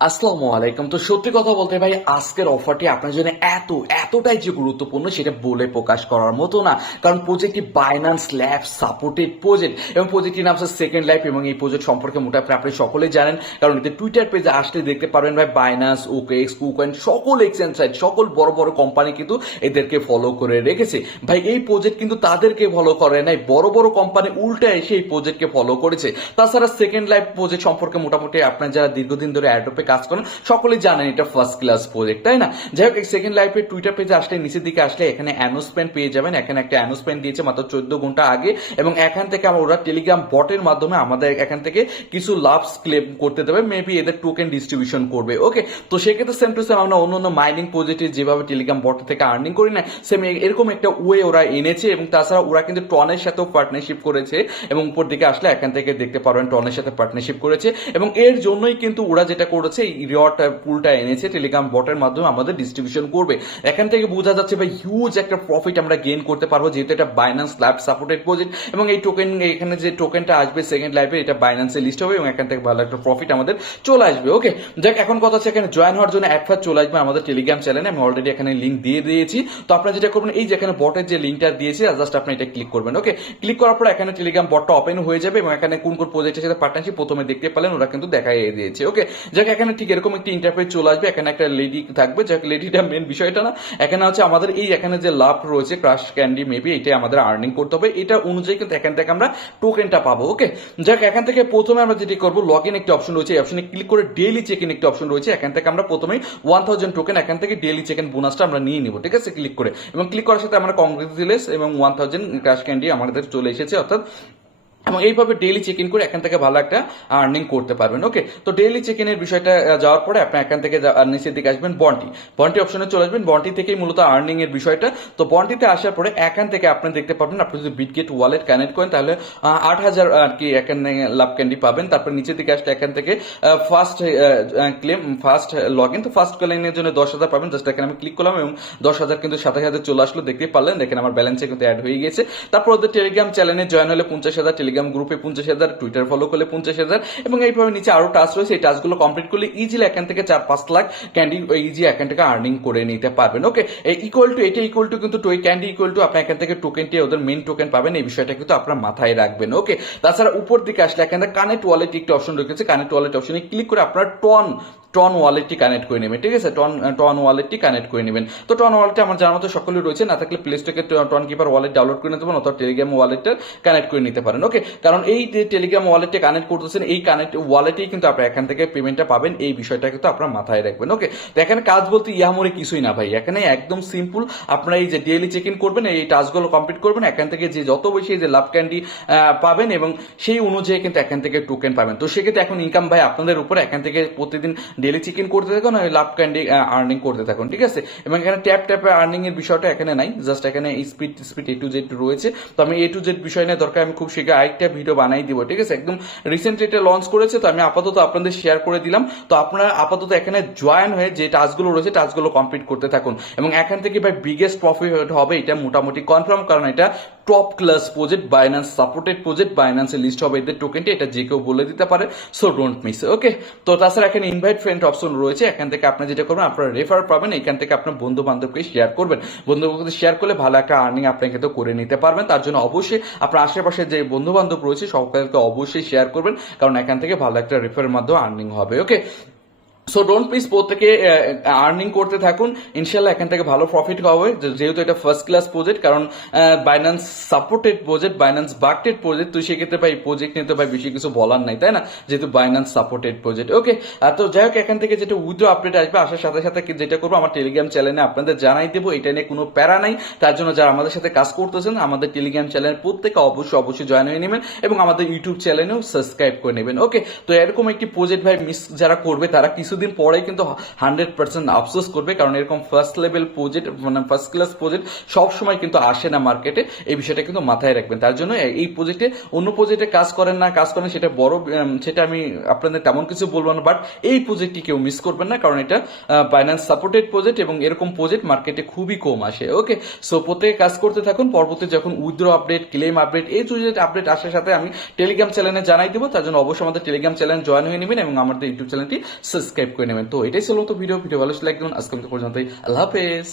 আসসালামু আলাইকুম। তো সত্যি কথা বলতে ভাই, আজকের অফারটি আপনার জন্য এতটাই যে গুরুত্বপূর্ণ সেটা বলে প্রকাশ করার মতো না। কারণ প্রজেক্টটি বাইন্যান্স ল্যাব সাপোর্টেড প্রজেক্ট এবং প্রজেক্টটির নাম হচ্ছে সেকেন্ড লাইফ। এবং এই প্রজেক্ট সম্পর্কে মোটামুটি আপনি সকলেই জানেন, কারণ এতে টুইটার পেজে আসলে দেখতে পারবেন ভাই, বাইন্যান্স, ওকেএক্স, কুকয়েন, সকল এক্সচেঞ্জ সাইট, সকল বড় বড় কোম্পানি কিন্তু এদেরকে ফলো করে রেখেছে। ভাই এই প্রজেক্ট কিন্তু তাদেরকে ফলো করে নাই, বড় বড় কোম্পানি উল্টা এসে এই প্রজেক্টকে ফলো করেছে। তাছাড়া সেকেন্ড লাইফ প্রজেক্ট সম্পর্কে মোটামুটি আপনার যারা দীর্ঘদিন ধরে অ্যাডোপে কাজ করেন সকলেই জানেন এটা ফার্স্ট ক্লাস প্রজেক্ট, তাই না? যাই হোক, সেকেন্ড লাইফের টুইটার পেজে আসলে নিচের দিকে আসলে এখানে অ্যানাউন্সমেন্ট পেয়ে যাবেন। এখানে একটা অ্যানাউন্সমেন্ট দিয়েছে মাত্র 14 ঘন্টা আগে, এবং এখান থেকে ওরা টেলিগ্রাম বটের মাধ্যমে আমাদের এখান থেকে কিছু লাভ ক্লেম করতে দেবে, মেবি এদের টোকেন ডিস্ট্রিবিউশন করবে। ওকে, তো সেক্ষেত্রে সেম টু সেম আমরা অন্য মাইনিং প্রজেক্টে যেভাবে টেলিগ্রাম বট থেকে আর্নিং করি না, সেম এরকম একটা ওয়ে ওরা এনেছে। এবং তাছাড়া ওরা কিন্তু টনের সাথেও পার্টনারশিপ করেছে, এবং উপর দিকে আসলে এখান থেকে দেখতে পারবেন টনের সাথে পার্টনারশিপ করেছে। এবং এর জন্যই কিন্তু ওরা যেটা করেছে, এই রিওয়ার্ড পুলটা এনেছে টেলিগ্রাম বটের মাধ্যমে আমাদের ডিস্ট্রিবিউশন করবে। এখান থেকে বোঝা যাচ্ছে ভাই হিউজ একটা প্রফিট আমরা গেইন করতে পারবো, যেহেতু এটা বাইন্যান্স ল্যাব সাপোর্টেড প্রজেক্ট। এবং এই টোকেন, এখানে যে টোকেনটা আসবে সেকেন্ড লাইফে, এটা বাইন্যান্সে লিস্ট হবে এবং এখান থেকে ভালো একটা প্রফিট আমাদের চলে আসবে। ওকে, যাক, এখন কথা হচ্ছে এখানে জয়েন হওয়ার জন্য অ্যাডভার্ট চলে আসবে আমাদের টেলিগ্রাম চ্যানেলে। আমি অলরেডি এখানে লিঙ্ক দিয়ে দিয়েছি। তো আপনারা যেটা করবেন, এই যে এখানে বটের যে লিঙ্কটা দিয়েছি, জাস্ট আপনি এটা ক্লিক করবেন। ওকে, ক্লিক করার পর এখানে টেলিগ্রাম বটটা ওপেন হয়ে যাবে এবং এখানে কোন কোন প্রজেক্টের সাথে পার্টনারশিপ প্রথমে দেখতে পেলেন, ওরা কিন্তু দেখাই দিয়েছে। ওকে, যাক, এখানে ঠিক এরকম একটি ইন্টারফেস চলে আসবে। এখানে একটা লেডি থাকবে, যাক লেডিটা মেন বিষয়টা না। এখানে হচ্ছে আমাদের এই এখানে যে লাভ রয়েছে ক্রাশ ক্যান্ডি, মেবি এটা আমাদের আর্নিং করতে হবে। এটা অনুযায়ী কিন্তু এখান থেকে আমরা টোকেনটা পাবো। ওকে, যাক, এখান থেকে প্রথমে আমরা যেটি করবো, লগ ইন একটি অপশন রয়েছে, এই অপশনে ক্লিক করে ডেইলি চেক ইন একটি অপশন রয়েছে। এখান থেকে আমরা প্রথমে 1000 টোকেন এখান থেকে ডেইলি চেক ইন বোনাসটা আমরা নিয়ে নিব। ঠিক আছে, ক্লিক করে, এবং ক্লিক করার সাথে আমরা কংগ্রেচুলেটস এবং 1000 ক্রাশ ক্যান্ডি আমাদের চলে এসেছে, অর্থাৎ এবং এইভাবে ডেইলি চেক ইন করে এখান থেকে ভালো একটা আর্নিং করতে পারবেন। ওকে, তো ডেইলি চেক ইনের বিষয়টা যাওয়ার পরে আপনি এখান থেকে নিচের দিকে আসবেন, বন্টি অপশনে চলে আসবেন। বন্টি থেকেই মূলত আর্নিং এর বিষয়টা। তো বন্টিতে আসার পরে এখান থেকে আপনি দেখতে পাবেন, আপনি যদি বিটগেট ওয়ালেট কানেক্ট করেন তাহলে 8000 আর কি এখানে লাভ ক্যান্ডি পাবেন। তারপর নিচের দিকে আসলে এখান থেকে first claim, first log in, তো ফার্স্ট ক্লেমের জন্য 10,000 পাবেন। জাস্ট এখানে আমি ক্লিক করলাম এবং 10,000 কিন্তু 27,000 চলে আসলো, দেখতে পারলেন। দেখেন আমার ব্যালেন্সে কিন্তু অ্যাড হয়ে গেছে। তারপর ওদের টেলিগ্রাম চ্যানেলে জয়েন হলে 50,000, টেলিগ্রাম গ্রুপে 50,000, টুইটার ফলো করলে 50,000, এবং এইভাবে নিচে আরো টাস্ক রয়েছে। এই টাস্কগুলো কমপ্লিট করলে ইজিলি এখান থেকে 4-5 লাখ ক্যান্ডি ইজি এখান থেকে আর্নিং করে নিতে পারবেন। ওকে, ইকুয়াল টু এটা ইকুয়াল টু কিন্তু ক্যান্ডি ইকুয়াল টু আপনি এখান থেকে টোকেনটি ওদের মেইন টোকেন পাবেন, এই বিষয়টা কিন্তু আপনার মাথায় রাখবেন। ওকে, তাছাড়া উপর দিকে আসলে এখান থেকে কানেক্ট ওয়ালেট একটি অপশন রয়েছে, কানেক্ট ওয়ালেট অপশনে ক্লিক করে আপনার টন ওয়ালেটটি কানেক্ট করে নেবেন। ঠিক আছে, টন ওয়ালেটটি কানেক্ট করে নেবেন। তো টন ওয়ালেটে আমার জানার মতো সকলেই রয়েছে, না থাকলে প্লে স্টোরে টন কিপার ওয়ালেট ডাউনলোড করে নিতে পারেন, অথবা টেলিগ্রাম ওয়ালেটটা কানেক্ট করে নিতে পারেন। ওকে, কারণ এই যে টেলিগ্রাম ওয়ালেটে কানেক্ট করতেছেন, এই কানেক্ট ওয়ালেটেই কিন্তু আপনি এখান থেকে পেমেন্টটা পাবেন, এই বিষয়টা কিন্তু আপনার মাথায় রাখবেন। ওকে, তো এখানে কাজ বলতে ইয়ামরে কিছুই না ভাই, এখানে একদম সিম্পল। আপনারা এই যে ডেইলি চেক ইন করবেন, এই টাস্কগুলো কমপ্লিট করবেন, এখান থেকে যে যত বেশি যে লাভ ক্যান্ডি পাবেন এবং সেই অনুযায়ী কিন্তু এখান থেকে টোকেন পাবেন। তো সেক্ষেত্রে এখন ইনকাম ভাই আপনাদের উপরে, এখান থেকে প্রতিদিন ডেইলি চেক ইন করতে থাকুন, লাভ ক্যান্ডি আর্নিং করতে থাকুন। ঠিক আছে, এবং এখানে ট্যাপে আর্নিং এর বিষয়টা এখানে নাই, জাস্ট এখানে স্পিড A to Z রয়েছে। তো আমি A to Z বিষয় নিয়ে দরকার আমি খুব শীঘ্র আরেকটা ভিডিও বানাই দিব। ঠিক আছে, একদম রিসেন্টলি এটা লঞ্চ করেছে, তো আমি আপাতত আপনাদের শেয়ার করে দিলাম। তো আপনারা আপাতত এখানে জয়েন হয়ে যে টাস্কগুলো রয়েছে টাস্কগুলো কমপ্লিট করতে থাকুন, এবং এখান থেকে ভাই বিগেস্ট প্রফিট হবে এটা মোটামুটি কনফার্ম, কারণ এটা top class project, Binance supported project, বাইন্যান্সে লিস্ট হবে এদের টোকেনটি, এটা যে কেউ বলে দিতে পারে, সো ডোন্ট মিস। ওকে, তো তাছাড়া এখানে ইনভাইট ফ্রেন্ড অপশন রয়েছে, এখান থেকে আপনি যেটা করবেন আপনার রেফার পাবেন, এখান থেকে আপনার বন্ধু বান্ধবকে শেয়ার করবেন। বন্ধু বান্ধবকে শেয়ার করলে ভালো একটা আর্নিং আপনি কিন্তু করে নিতে পারবেন। তার জন্য অবশ্যই আপনার আশেপাশে যে বন্ধু বান্ধব রয়েছে সকলকে অবশ্যই শেয়ার করবেন, কারণ এখান থেকে ভালো একটা রেফারের মাধ্যমে আর্নিং হবে। ওকে, সো ডোন্ট প্লিজ প্রত্যেকে আর্নিং করতে থাকুন, ইনশাল্লাহ এখান থেকে ভালো প্রফিট হবে, যেহেতু এটা ফার্স্ট ক্লাস প্রজেক্ট, কারণ Binance supported project, Binance backed project, তো সেক্ষেত্রে ভাই প্রজেক্ট নিয়ে তো ভাই বেশি কিছু বলার নাই, তাই না, যেহেতু বাইন্যান্স সাপোর্টেড প্রজেক্ট। ওকে, তো যাই হোক, এখান থেকে যেটা উইথড্র আপডেট আসবে আসার সাথে সাথে যেটা করবো আমার টেলিগ্রাম চ্যানেলে আপনাদের জানাই দেবো, এটা নিয়ে কোনো প্যারা নাই। তার জন্য যারা আমাদের সাথে কাজ করতেছেন আমাদের টেলিগ্রাম চ্যানেল প্রত্যেকে অবশ্যই জয়েন হয়ে নেবেন, এবং আমাদের ইউটিউব চ্যানেলেও সাবস্ক্রাইব করে নেবেন। ওকে, তো এরকম একটি প্রজেক্ট ভাই মিস যারা করবে তারা কিছুদিন পরে কিন্তু 100% আফসোস করবে, কারণ এরকম ফার্স্ট লেভেল প্রজেক্ট মানে ফার্স্ট ক্লাস প্রজেক্ট সবসময় কিন্তু আসে না মার্কেটে, এই বিষয়টা কিন্তু মাথায় রাখবেন। তার জন্য এই প্রজেক্টে অন্য প্রজেক্টে কাজ করেন সেটা বড়, সেটা আমি আপনাদের তেমন কিছু বলবো না, বাট এই প্রজেক্টটি কেউ মিস করবেন না, কারণ এটা বাইন্যান্স সাপোর্টেড প্রজেক্ট এবং এরকম প্রজেক্ট মার্কেটে খুবই কম আসে। ওকে, সো প্রত্যেকে কাজ করতে থাকুন, পরবর্তী যখন উইথড্র আপডেট, ক্লেম আপডেট, এই প্রজেক্ট আপডেট আসার সাথে আমি টেলিগ্রাম চ্যানেলে জানাই দেবো। তার জন্য অবশ্যই আমাদের টেলিগ্রাম চ্যানেল জয়েন হয়ে নেবেন এবং আমাদের ইউটিউব চ্যানেলটি সাবস্ক্রাইব সাবস্ক্রাইব করে নেবেন। তো এটাই ছিল তো ভিডিও ভালো লাগবে আজকে পর্যন্তই। আল্লাহ হাফেজ।